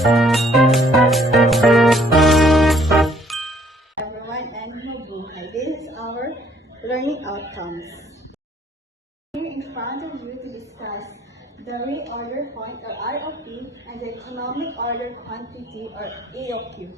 Everyone, and mabuhay. This is our learning outcomes. Here in front of you to discuss the reorder point or ROP and the economic order quantity or EOQ.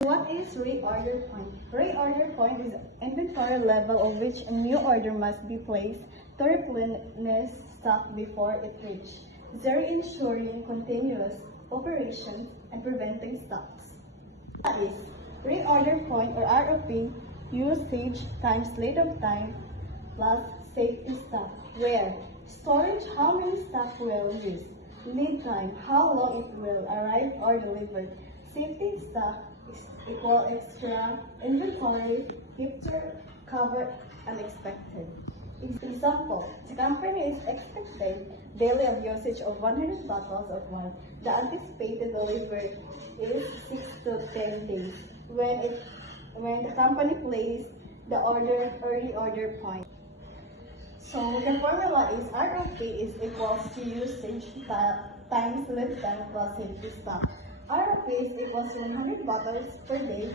What is reorder point? Reorder point is inventory level of which a new order must be placed to replenish stock before it reaches zero, ensuring continuous operations and preventing stocks. That is, reorder point or ROP, usage times length of time plus safety stock, where storage, how many stock will use, lead time, how long it will arrive or delivered, safety stock is equal extra inventory, keep to cover unexpected. Example, the company is expecting daily of usage of 100 bottles of wine. The anticipated delivery is 6 to 10 days when the company places the order or reorder point. So the formula is ROP is equals to usage times lead time plus safety stock. ROP is equals to 100 bottles per day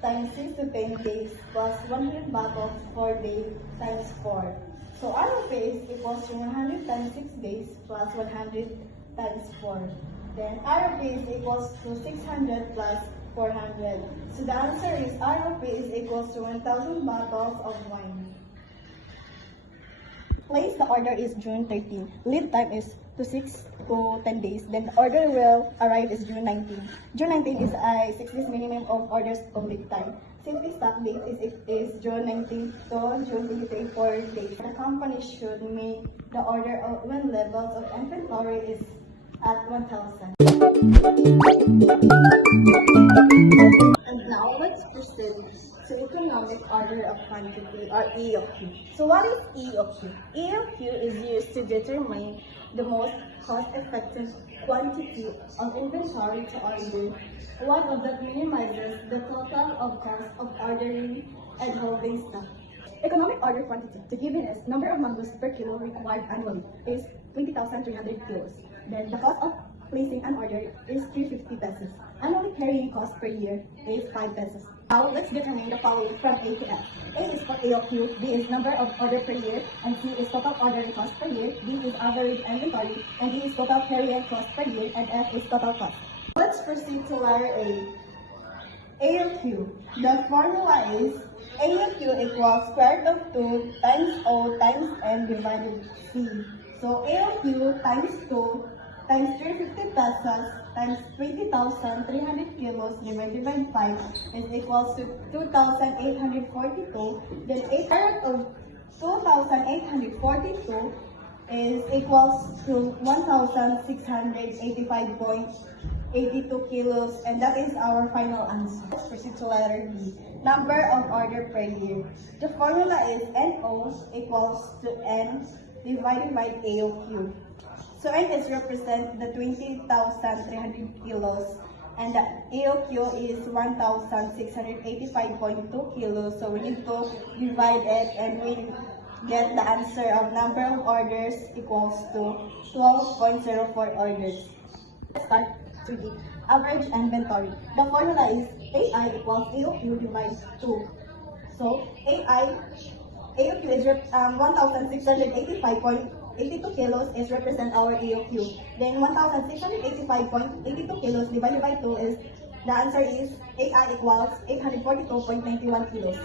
times 6 to 10 days plus 100 bottles per day times 4. So ROP is equals to 100 times 6 days plus 100 times 4. Then ROP is equals to 600 plus 400. So the answer is ROP is equals to 1,000 bottles of wine. Place the order is June 13. Lead time is to 6 to 10 days. Then the order will arrive is June 19. June 19 is a 6 days minimum of orders of lead time. Safety stock date is June 19 to June 23, 4 days. The company should make the order when levels of inventory is at 1,000. And now let's proceed to economic order of quantity or EOQ. So what is EOQ? EOQ is used to determine the most cost-effective quantity of inventory to order, one of that minimizes the total of cost of ordering and holding stock. Economic order quantity, to give it as number of mangoes per kilo required annually, is 20,300 kilos. Then the cost of placing an order is 350 pesos. Annually carrying cost per year is 5 pesos. Now let's determine the following from A to F. A is for AOQ, B is number of order per year, and C is total ordering cost per year, D is average inventory, and D is total carrying cost per year, and F is total cost. Let's proceed to letter A. AOQ. The formula is AOQ equals square root of 2 times O times N divided C. So AOQ times 2 times 350 pesos times 20,300 kilos divided by 5 is equals to 2,842. Then 8 root of 2,842 is equals to 1,685.82 kilos, and that is our final answer. Let's proceed to letter B. Number of order per year. The formula is NO equals to N divided by AOQ. So N is represent the 20,300 kilos, and the AOQ is 1,685.2 kilos. So we need to divide it, and we get the answer of number of orders equals to 12.04 orders. Let's start to the average inventory. The formula is AI equals AOQ divided 2. So AOQ is 1,685.82 kilos is represent our AOQ. Then 1,685.82 kilos divided by 2 is, the answer is AI equals 842.91 kilos.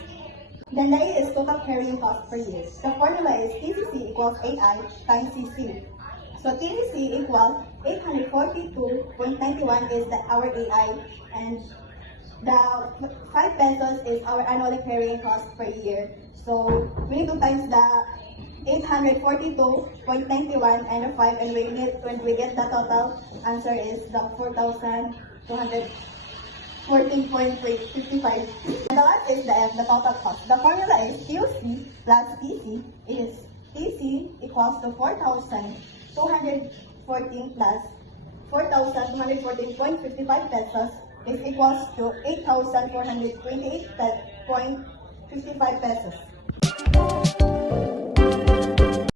Then the A is total carrying cost per year. The formula is TCC equals AI times CC. So TCC equals 842.91 is our AI, and the 5 pesos is our annual carrying cost per year. So we need to times the 842.91 and the 5, and when we get the total answer is the 4,214.55. And the last is the F, the total cost. The formula is QC plus TC is TC equals to 4,214 plus 4,214.55 pesos is equals to 8,428.55 pesos.